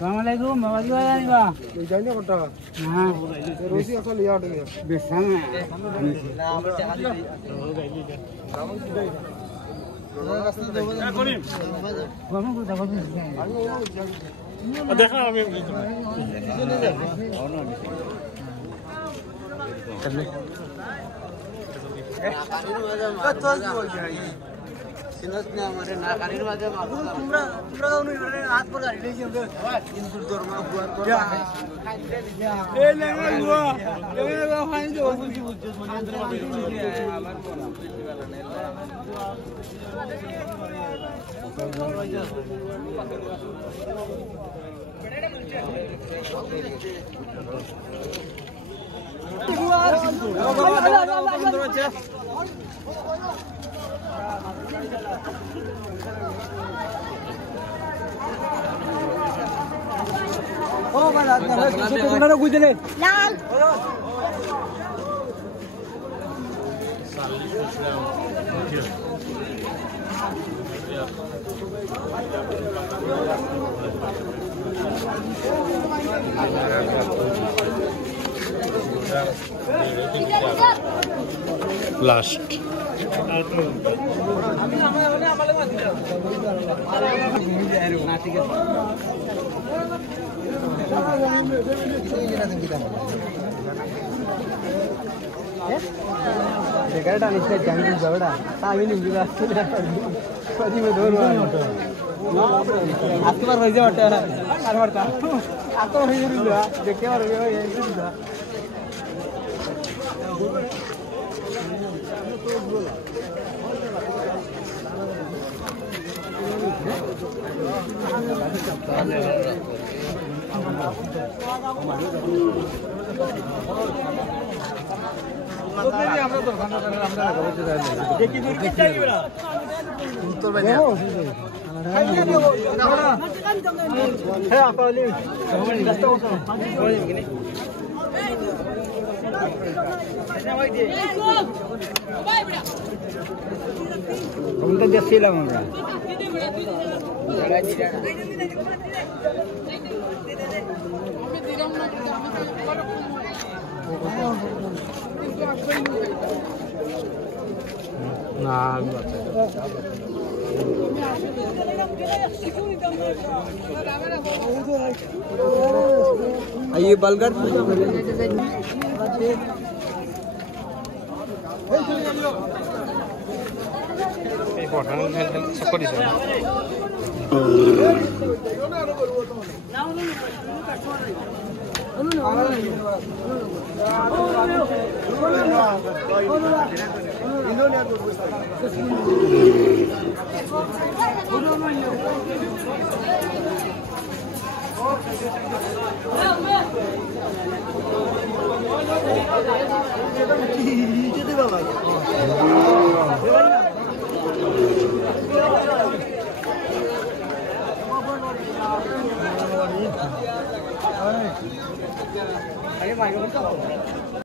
Assalamualaikum, bapak jualan nih bang. Jadinya kota. Nah, Rosi asal lihat dia. bersama. দেখা আমি सिनस ने हमारे नाकारीर वाले मालूम तुमरा उन्हें हाथ पर गाड़ी ले जियो इनको दरमा बुआ को ए लेंगे बुआ फाइन जो अंदर Oh, mana? Mana gue jadi? Lan. Last. Dekat nih saya jangan jauh dah. Tapi ini juga pasti bedor banget. Aku baru aja wadah. Kan warta. Aku baru aja juga. Dekat baru aja ya itu juga. Untuk jasi lah mana? Nah, ये बलगर